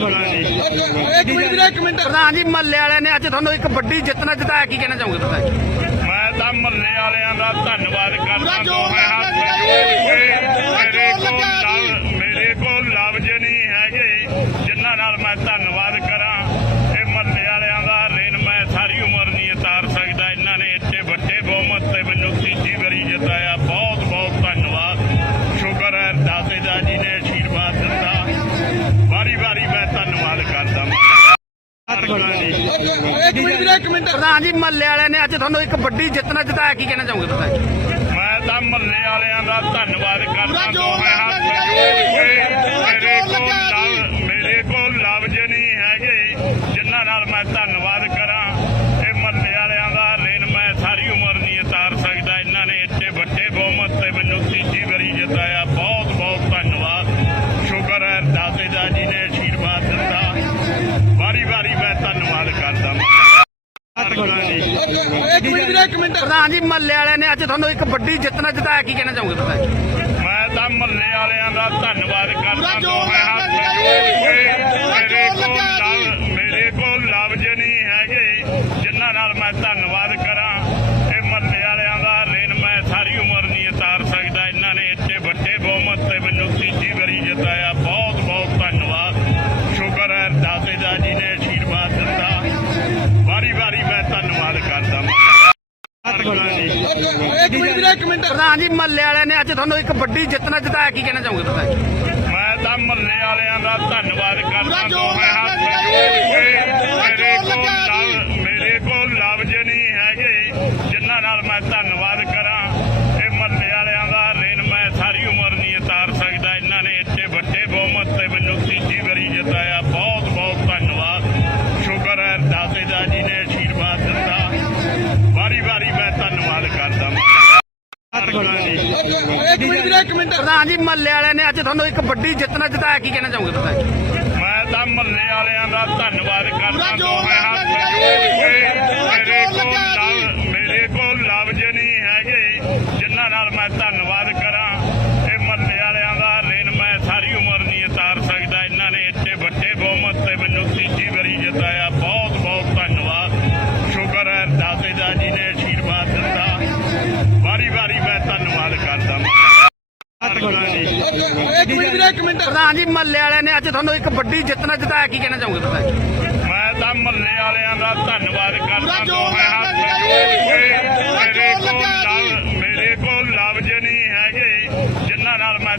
ਇੱਕ ਮਿੰਟ ਵੀਰੇ ਇੱਕ ਮਿੰਟ ਪ੍ਰਧਾਨ ਜੀ ਮਹੱਲੇ ਵਾਲਿਆਂ ਨੇ ਅੱਜ ਤੁਹਾਨੂੰ ਇੱਕ ਵੱਡੀ ਜਿੱਤ ਨਾਲ ਜਿਤਾਇਆ। ਕੀ ਕਹਿਣਾ ਚਾਹੋਗੇ ਤੁਸੀਂ? ਮੈਂ ਤਾਂ ਮਹੱਲੇ ਵਾਲਿਆਂ ਦਾ ਧੰਨਵਾਦ ਕਰਦਾ ਪੂਰਾ ਜ਼ੋਰ ਦੋਵੇਂ ਲੱਗਾ ਹੱਥ ਜੀ। ਜੋੜ ਪੂਰਾ ਕੇ ਮੇਰੇ ਜ਼ੋਰ ਕੋਲ ਲੱਗਾ ਲਫ਼- ਮੇਰੇ ਕੋਲ ਲਫ਼ਜ਼ ਨਹੀਂ ਹੈਗੇ ਜਿਨ੍ਹਾਂ ਨਾਲ ਮੈਂ ਧੰਨਵਾਦ ਕਰਾਂ ਇਹ ਮਹੱਲੇ ਵਾਲਿਆਂ ਦਾ ਰਿਣ ਮੈਂ ਸਾਰੀ ਉਮਰ ਨਹੀਂ ਉਤਾਰ ਸਕਦਾ ਇਹਨਾਂ ਨੇ ਇੱਥੇ ਵੱਡੇ ਬਹੁਮਤ ਤੇ ਮੈਨੂੰ ਤੀਜੀ ਵਾਰੀ ਜਿਤਾਇਆ ਬਹੁਤ ਬਹੁਤ ਧੰਨਵਾਦ ਸ਼ੁਕਰ ਹੈ ਦਾਤੇ ਦਾ ਜੀ ਨੇ ਆਸ਼ੀਰਵਾਦ ਦਿੱਤਾ ਵਾਰੀ ਵਾਰੀ ਮੈਂ ਧੰਨਵਾਦ ਕਰਦਾ ਇੱਕ ਮਿੰਟ ਵੀਰੇ ਇੱਕ ਮਿੰਟ ਪ੍ਰਧਾਨ ਜੀ ਮਹੱਲੇ ਵਾਲਿਆਂ ਨੇ ਅੱਜ ਤੁਹਾਨੂੰ ਇੱਕ ਵੱਡੀ ਜਿੱਤ ਨਾਲ ਜਿਤਾਇਆ ਕੀ ਕਹਿਣਾ ਚਾਹੋਗੇ ਤੁਸੀਂ ਮੈਂ ਤਾਂ ਮਹੱਲੇ ਵਾਲਿਆਂ ਦਾ ਧੰਨਵਾਦ ਕਰਦਾ ਹੱਥ ਜੀ। ਜੋੜ ਕੇ ਪੂਰਾ ਮੇਰੇ ਜ਼ੋਰ ਕੋਲ ਲੱਗਾ ਲਫ਼- ਮੇਰੇ ਕੋਲ ਲਫ਼ਜ਼ ਨਹੀਂ ਹੈਗੇ ਜਿਨ੍ਹਾਂ ਨਾਲ ਮੈਂ ਧੰਨਵਾਦ ਕਰਾਂ ਇਹ ਮਹੱਲੇ ਵਾਲਿਆਂ ਦਾ ਰਿਣ ਮੈਂ ਸਾਰੀ ਉਮਰ ਨਹੀਂ ਉਤਾਰ ਸਕਦਾ ਇਹਨਾਂ ਨੇ ਇੱਥੇ ਵੱਡੇ ਬਹੁਮਤ ਤੇ ਮੈਨੂੰ ਤੀਜੀ ਵਾਰੀ ਜਿਤਾਇਆ ਬਹੁਤ ਬਹੁਤ ਧੰਨਵਾਦ ਸ਼ੁਕਰ ਹੈ ਦਾਤੇ ਦਾ ਜੀ ਨੇ ਆਸ਼ੀਰਵਾਦ ਦਿੱਤਾ ਵਾਰੀ ਵਾਰੀ ਮੈਂ ਧੰਨਵਾਦ ਕਰਦਾ ਇੱਕ ਮਿੰਟ। ਪ੍ਰਧਾਨ ਜੀ ਮਹੱਲੇ ਵਾਲਿਆਂ ਨੇ ਅੱਜ ਤੁਹਾਨੂੰ ਇੱਕ ਵੱਡੀ ਜਿੱਤ ਨਾਲ ਜਿਤਾਇਆ ਕੀ ਕਹਿਣਾ ਚਾਹੋਗੇ ਤੁਸੀਂ ਮੈਂ ਤਾਂ ਮਹੱਲੇ ਵਾਲਿਆਂ ਦਾ ਧੰਨਵਾਦ ਕਰਦਾ ਦੋਵੇਂ ਹੱਥ ਮੇਰੇ ਕੋਲ ਮੇਰੇ ਕੋਲ ਲਫ਼ਜ਼ ਨਹੀਂ ਹੈਗੇ ਜਿਨ੍ਹਾਂ ਨਾਲ ਮੈਂ ਧੰਨਵਾਦ ਕਰਾਂ ਇਹ ਮਹੱਲੇ ਵਾਲਿਆਂ ਦਾ ਰਿਣ ਮੈਂ ਸਾਰੀ ਉਮਰ ਨਹੀਂ ਉਤਾਰ ਸਕਦਾ। ਇਹਨਾਂ ਨੇ ਇੱਥੇ ਵੱਡੇ ਬਹੁਮਤ ਤੇ ਮੈਨੂੰ ਤੀਜੀ ਵਾਰੀ ਜਿਤਾਇਆ। ਬਹੁਤ ਬਹੁਤ ਧੰਨਵਾਦ। ਸ਼ੁਕਰ ਹੈ ਦਾਤੇ ਦਾ ਜੀ ਨੇ ਇੱਕ ਮਿੰਟ ਵੀਰੇ ਇੱਕ ਮਿੰਟ ਪ੍ਰਧਾਨ ਜੀ ਮਹੱਲੇ ਵਾਲਿਆਂ ਨੇ ਅੱਜ ਤੁਹਾਨੂੰ ਇੱਕ ਵੱਡੀ ਜਿੱਤ ਨਾਲ ਜਿਤਾਇਆ। ਕੀ ਕਹਿਣਾ ਚਾਹੋਗੇ ਤੁਸੀਂ ਮੈਂ ਤਾਂ ਮਹੱਲੇ ਵਾਲਿਆਂ ਦਾ ਧੰਨਵਾਦ ਕਰਦਾ ਪੂਰਾ ਜ਼ੋਰ ਦੋਵੇਂ ਹੱਥ ਲੱਗਾ ਜੀ। ਜੋੜ ਕੇ ਪੂਰਾ ਮੇਰੇ ਜ਼ੋਰ ਕੋਲ ਲੱਗਾ ਲਫ਼- ਮੇਰੇ ਕੋਲ ਲਫ਼ਜ਼ ਨਹੀਂ ਹੈਗੇ ਜਿਨ੍ਹਾਂ ਨਾਲ ਮੈਂ ਧੰਨਵਾਦ ਕਰਾਂ ਇਹ ਮਹੱਲੇ ਵਾਲਿਆਂ ਦਾ ਰਿਣ ਮੈਂ ਸਾਰੀ ਉਮਰ ਨਹੀਂ ਉਤਾਰ ਸਕਦਾ ਇਹਨਾਂ ਨੇ ਇੱਥੇ ਵੱਡੇ ਬਹੁਮਤ ਤੇ ਮੈਨੂੰ ਤੀਜੀ ਵਾਰੀ ਜਿਤਾਇਆ ਬਹੁਤ ਬਹੁਤ ਧੰਨਵਾਦ ਸ਼ੁਕਰ ਹੈ ਦਾਤੇ ਦਾ ਜੀ ਨੇ ਆਸ਼ੀਰਵਾਦ ਦਿੱਤਾ ਵਾਰੀ ਵਾਰੀ ਮੈਂ ਧੰਨਵਾਦ ਕਰਦਾ ਇੱਕ ਮਿੰਟ ਵੀਰੇ ਇੱਕ ਮਿੰਟ ਪ੍ਰਧਾਨ ਜੀ ਮਹੱਲੇ ਵਾਲਿਆਂ ਨੇ ਅੱਜ ਤੁਹਾਨੂੰ ਇੱਕ ਵੱਡੀ ਜਿੱਤ ਨਾਲ ਜਿਤਾਇਆ ਕੀ ਕਹਿਣਾ ਚਾਹੋਗੇ ਤੁਸੀਂ ਮੈਂ ਤਾਂ ਮਹੱਲੇ ਵਾਲਿਆਂ ਦਾ ਧੰਨਵਾਦ ਕਰਦਾ ਪੂਰਾ ਪ੍ਰਧਾਨ ਜੀ ਮਹੱਲੇ ਵਾਲਿਆਂ ਨੇ ਅੱਜ ਤੁਹਾਨੂੰ ਇੱਕ ਵੱਡੀ ਜਿੱਤਣਾ ਜਿਤਾਇਆ। ਕੀ ਕਹਿਣਾ ਚਾਹੋਗੇ ਤੁਸੀਂ? ਮੈਂ ਤਾਂ ਮਹੱਲੇ ਵਾਲਿਆਂ ਦਾ ਧੰਨਵਾਦ ਕਰਦਾ ਦੋ ਮੇਰੇ ਕੋਲ ਲਵ ਮੇਰੇ ਹੈਗੇ। ਜਿਨ੍ਹਾਂ ਨਾਲ ਮੈਂ